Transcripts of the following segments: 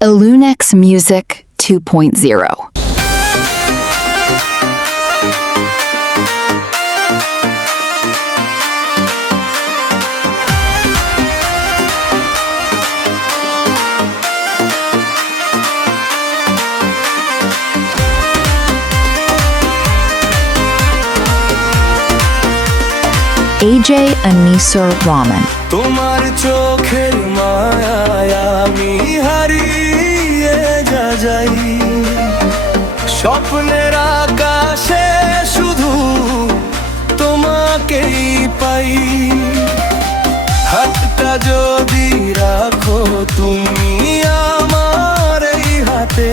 Illunex Music 2.0. AJ Anisur Rahman. তোমার চোখের মায়ায় আমি হারিয়ে যাই, স্বপ্নের আকাশে শুধু তোমাকেই পাই। হাতটা যদি রাখো তুমি আমার এই হাতে,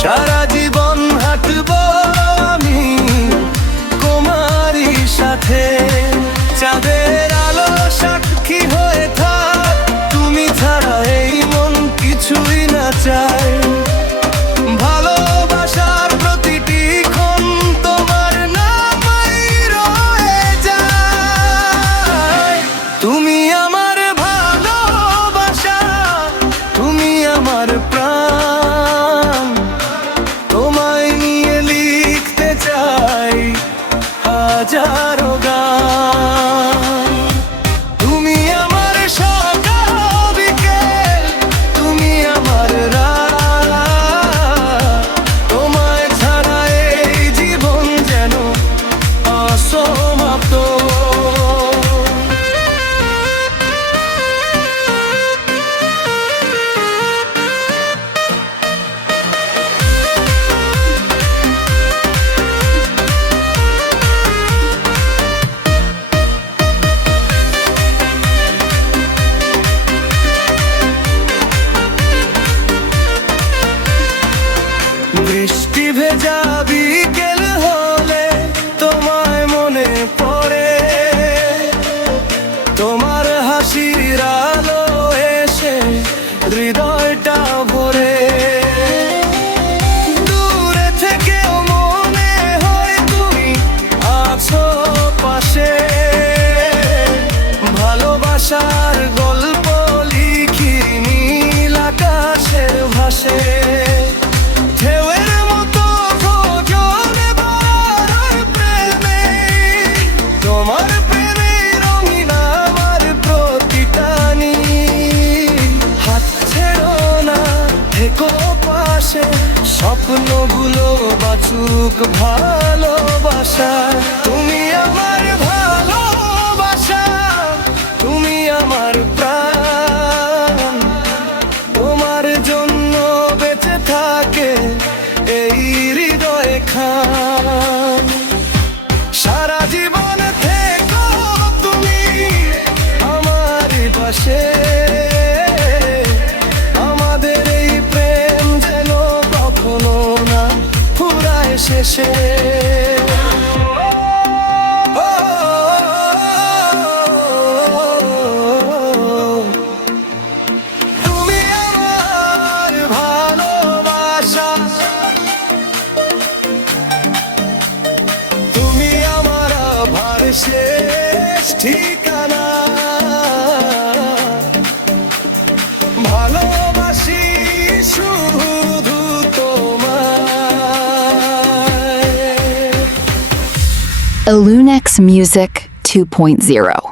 সারা জীবন হাঁটবো আমি তোমারই সাথে। চাঁদের আলো সাক্ষী হয়ে থাক, তুমি ছাড়া এই মন কিছুই না চায়। ভালোবাসার প্রতিটি ক্ষণ তোমার নামই রয়ে যায়। তুমি আমার ভালোবাসা, তুমি আমার প্রাণ, তোমায় নিয়ে লিখতে চাই হাজারো গান। তুমি আমার সকাল বিকেল, তুমি আমার রাত, তোমায় ছাড়া এই জীবন যেন অসমাপ্ত। বৃষ্টি ভেজা বিকেল হলে তোমায় মনে পড়ে, তোমার হাসির আলো এসে হৃদয়টা ভরে। দূরে থেকেও মনে হয় তুমি আছো পাশে, ভালোবাসার গল্প লিখি নীল আকাশের ভাসে। ঢেউয়ের মতো খোঁজনে ভরা প্রেমে, তোমার প্রেমে রঙিন আমার প্রতিটানি। হাত ছেড়ো না, থেকো পাশে, স্বপ্নগুলো বাঁচুক ভালোবাসা। তুমি আমার ভালোবাসা, তুমি আমার প্রাণ, তোমার জন্য বেঁচে থাকে এই হৃদয় খান। সারা জীবন থেকো তুমি আমার পাশে, আমাদের এই প্রেম যেন কখনো না ফুরায় শেষে। তুমি আমার ভালোবাসা, তুমি আমার আভার শেষ ঠিকানা। ভালোবাসি শুধু তোমায়। Illunex Music 2.0.